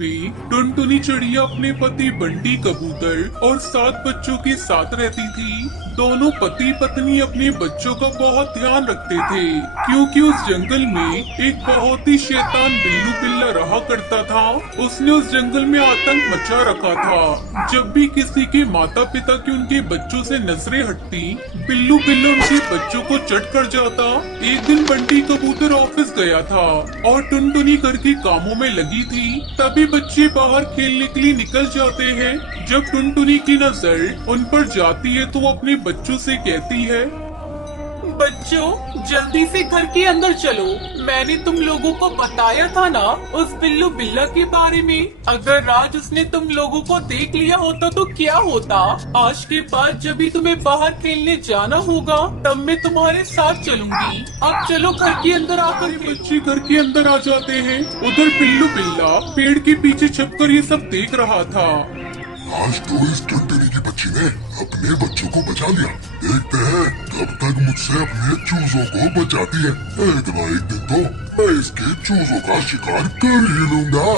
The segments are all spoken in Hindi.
में टुनटुनी चिड़िया अपने पति बंटी कबूतर और 7 बच्चों के साथ रहती थी। दोनों पति पत्नी अपने बच्चों का बहुत ध्यान रखते थे, क्योंकि उस जंगल में एक बहुत ही शैतान बिल्लू बिल्ला रहा करता था। उसने उस जंगल में आतंक मचा रखा था। जब भी किसी के माता पिता की उनके बच्चों से नजरें हटती, बिल्लू बिल्ला उनके बच्चों को चट कर जाता। एक दिन बंटी कबूतर ऑफिस गया था और टुनटुनी घर के कामों में लगी थी। तभी बच्चे बाहर खेलने के लिए निकल जाते हैं। जब टुनटुनी की नजर उन पर जाती है तो वो अपने बच्चों से कहती है, बच्चों जल्दी से घर के अंदर चलो। मैंने तुम लोगों को बताया था ना उस बिल्लू बिल्ला के बारे में। अगर आज उसने तुम लोगों को देख लिया होता तो क्या होता। आज के बाद जब भी तुम्हें बाहर खेलने जाना होगा तब मैं तुम्हारे साथ चलूंगी। अब चलो घर के अंदर आकर बच्चे घर के अंदर आ जाते हैं। उधर बिल्लू बिल्ला पेड़ के पीछे छुपकर ये सब देख रहा था। आज तो इस टुनटुनी की बच्ची ने अपने बच्चों को बचा लिया। देखते हैं कब तक मुझसे अपने चूजों को बचाती है। एक ना एक दिन तो मैं इसके चूजों का शिकार कर ही लूंगा।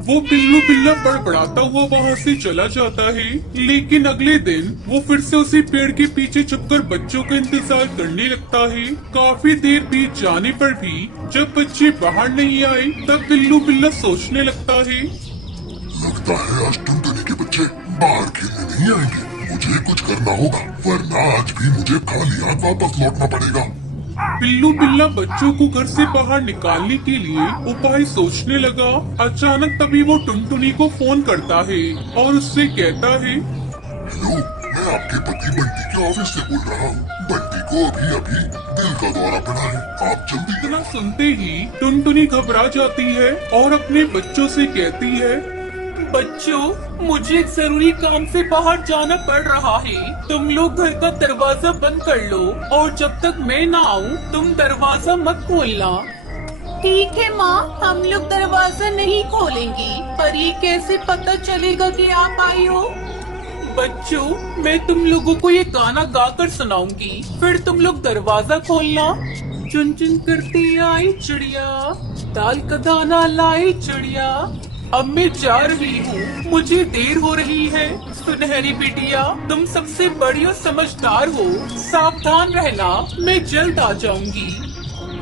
वो बिल्लू बिल्ला बड़बड़ाता हुआ वहाँ से चला जाता है। लेकिन अगले दिन वो फिर से उसी पेड़ के पीछे छुपकर बच्चों का इंतजार करने लगता है। काफी देर बीत जाने पर भी जब बच्चे बाहर नहीं आए तब बिल्लू बिल्ला सोचने लगता है, लगता है आज टुनटुनी के बच्चे बाहर खेलने नहीं आएंगे। मुझे कुछ करना होगा, वरना आज भी मुझे खाली हाथ वापस लौटना पड़ेगा। बिल्लू बिल्ला बच्चों को घर से बाहर निकालने के लिए उपाय सोचने लगा। अचानक तभी वो टुनटुनी को फोन करता है और उससे कहता है, हेलो, मैं आपके पति बंटी के ऑफिस से बोल रहा हूँ। बंटी को अभी अभी दिल का दौरा पड़ा है, आप जल्दी। इतना सुनते ही टुनटुनी घबरा जाती है और अपने बच्चों से कहती है, बच्चों मुझे एक जरूरी काम से बाहर जाना पड़ रहा है। तुम लोग घर का दरवाजा बंद कर लो और जब तक मैं ना आऊँ तुम दरवाजा मत खोलना। ठीक है माँ, हम लोग दरवाजा नहीं खोलेंगे। पर ये कैसे पता चलेगा कि आप आई हो? बच्चों मैं तुम लोगों को ये गाना गाकर सुनाऊंगी, फिर तुम लोग दरवाजा खोलना। चुन चुन करती आई चिड़िया, दाल का दाना लाई चिड़िया। अब मैं जा रही हूँ, मुझे देर हो रही है। सुनहरी बिटिया तुम सबसे बड़ी और समझदार हो, सावधान रहना, मैं जल्द आ जाऊंगी।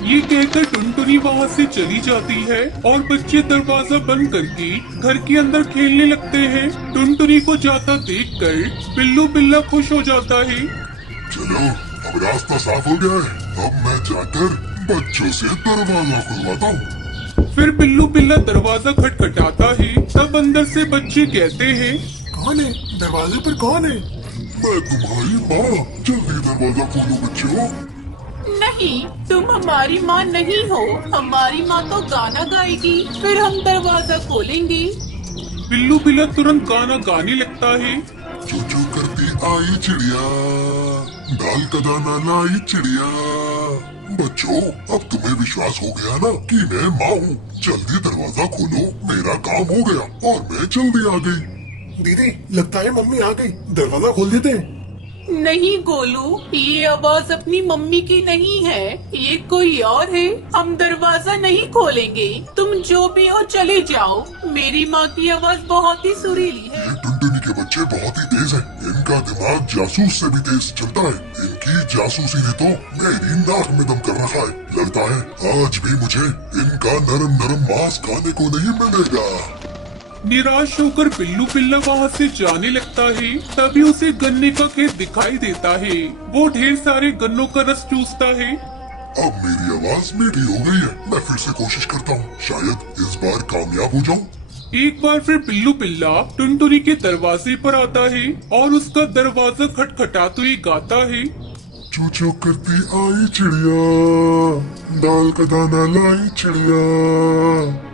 ये कहकर टुनटुनी वहाँ से चली जाती है और बच्चे दरवाजा बंद करके घर के अंदर खेलने लगते हैं। टुनटुनी को जाता देखकर बिल्लू बिल्ला खुश हो जाता है। चलो अब रास्ता साफ हो गया है, अब मैं जाकर बच्चों से दरवाजा खुलवाता हूँ। फिर बिल्लू बिल्ला दरवाजा खटखटाता है। तब अंदर से बच्चे कहते हैं, कौन है? दरवाजे पर कौन है? मैं तुम्हारी माँ, जल्दी दरवाजा खोलो बच्चों। नहीं, तुम हमारी माँ नहीं हो। हमारी माँ तो गाना गाएगी, फिर हम दरवाजा खोलेंगे। बिल्लू बिल्ला तुरंत गाना गाने लगता है। चू चू करती आई चिड़िया, दाल का दाना लाई चिड़िया। बच्चों अब तुम्हें विश्वास हो गया ना कि मैं माँ हूँ। जल्दी दरवाजा खोलो, मेरा काम हो गया और मैं जल्दी आ गई। दीदी लगता है मम्मी आ गई, दरवाजा खोल देते हैं। नहीं गोलू, ये आवाज अपनी मम्मी की नहीं है, ये कोई और है। हम दरवाजा नहीं खोलेंगे, तुम जो भी हो चले जाओ। मेरी माँ की आवाज बहुत ही सुरीली है। ये टुनटुनी के बच्चे बहुत ही तेज हैं। इनका दिमाग जासूस से भी तेज चलता है। इनकी जासूसी ने तो मेरी नाक में दम कर रखा है। लगता है आज भी मुझे इनका नरम नरम मांस खाने को नहीं मिलेगा। निराश होकर बिल्लू बिल्ला वहाँ से जाने लगता है। तभी उसे गन्ने का खेत दिखाई देता है। वो ढेर सारे गन्नों का रस चूसता है। अब मेरी आवाज मीठी हो गई है, मैं फिर से कोशिश करता हूँ, शायद इस बार कामयाब हो जाऊँ। एक बार फिर बिल्लू बिल्ला टुनटुनी के दरवाजे पर आता है और उसका दरवाजा खटखटाते हुए गाता है, चू चू करती आई चिड़िया, दाल का दाना लाई चिड़िया।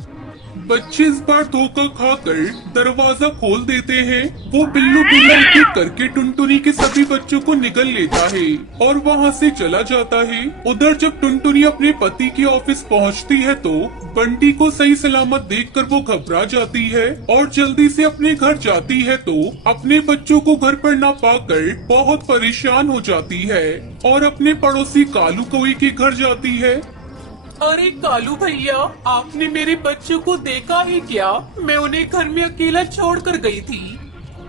बच्चे इस बार धोखा खाकर दरवाजा खोल देते हैं। वो बिल्लू बिल्ला एक एक करके टुनटुनी के सभी बच्चों को निगल लेता है और वहाँ से चला जाता है। उधर जब टुनटुनी अपने पति के ऑफिस पहुँचती है तो बंटी को सही सलामत देखकर वो घबरा जाती है और जल्दी से अपने घर जाती है तो अपने बच्चों को घर पर न पाकर बहुत परेशान हो जाती है और अपने पड़ोसी कालू कौवे के घर जाती है। अरे कालू भैया, आपने मेरे बच्चों को देखा ही क्या? मैं उन्हें घर में अकेला छोड़कर गई थी।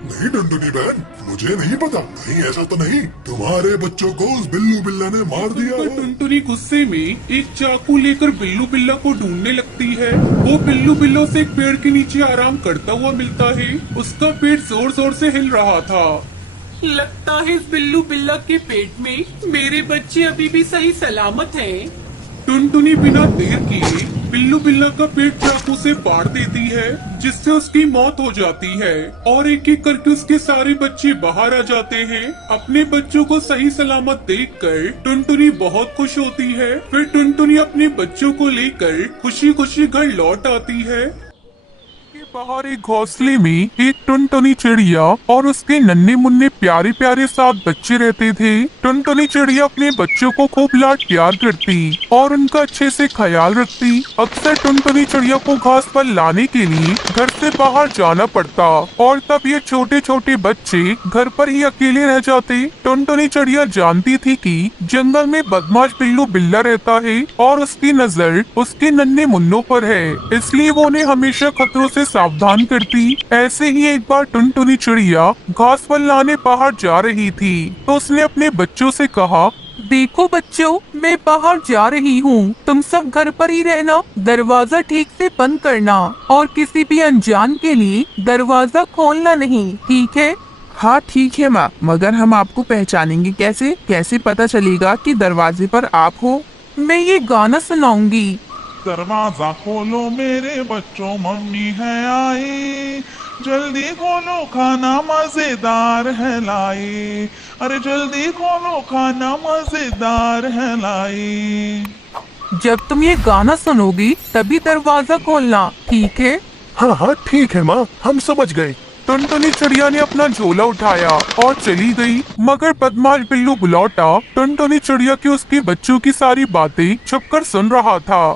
नहीं टुनटुनी बहन, मुझे नहीं पता। नहीं ऐसा तो नहीं, तुम्हारे बच्चों को उस बिल्लू बिल्ला ने मार दिया है। टुनटुनी गुस्से में एक चाकू लेकर बिल्लू बिल्ला को ढूंढने लगती है। वो बिल्लू बिल्ला से एक पेड़ के नीचे आराम करता हुआ मिलता है। उसका पेट जोर जोर से हिल रहा था। लगता है इस बिल्लू बिल्ला के पेट में मेरे बच्चे अभी भी सही सलामत हैं। टुनटुनी बिना देर किए बिल्लू बिल्ला का पेट चाकू से फाड़ देती है, जिससे उसकी मौत हो जाती है और एक एक करके उसके सारे बच्चे बाहर आ जाते हैं। अपने बच्चों को सही सलामत देखकर टुनटुनी बहुत खुश होती है। फिर टुनटुनी अपने बच्चों को लेकर खुशी खुशी घर लौट आती है। बाहर एक घोंसले में एक टुनटुनी चिड़िया और उसके नन्हे मुन्ने प्यारे प्यारे 7 बच्चे रहते थे। टुनटुनी चिड़िया अपने बच्चों को खूब लाड प्यार करती और उनका अच्छे से ख्याल रखती। अक्सर टुनटुनी चिड़िया को घास पर लाने के लिए घर से बाहर जाना पड़ता और तब ये छोटे छोटे बच्चे घर पर ही अकेले रह जाते। टुनटुनी चिड़िया जानती थी कि जंगल में बदमाश बिल्लू बिल्ला रहता है और उसकी नजर उसके नन्हे मुन्नों पर है, इसलिए वो उन्हें हमेशा खतरों से सावधान करती। ऐसे ही एक बार टुनटुनी चिड़िया घास पर लाने बाहर जा रही थी तो उसने अपने बच्चों से कहा, देखो बच्चों, मैं बाहर जा रही हूँ, तुम सब घर पर ही रहना, दरवाजा ठीक से बंद करना और किसी भी अनजान के लिए दरवाजा खोलना नहीं, ठीक है? हाँ ठीक है माँ, मगर हम आपको पहचानेंगे कैसे? कैसे पता चलेगा कि दरवाजे पर आप हो? मैं ये गाना सुनाऊंगी। दरवाजा खोलो मेरे बच्चों, मम्मी है आई, जल्दी खोलो खाना मजेदार है लाई, अरे जल्दी खोलो खाना मजेदार है लाई। जब तुम ये गाना सुनोगी तभी दरवाजा खोलना, ठीक है? हाँ हाँ ठीक है माँ, हम समझ गए। टुनटुनी चिड़िया ने अपना झोला उठाया और चली गई, मगर बदमाश बिल्लू बुलौटा टुनटुनी चिड़िया की उसके बच्चों की सारी बातें छुपकर सुन रहा था।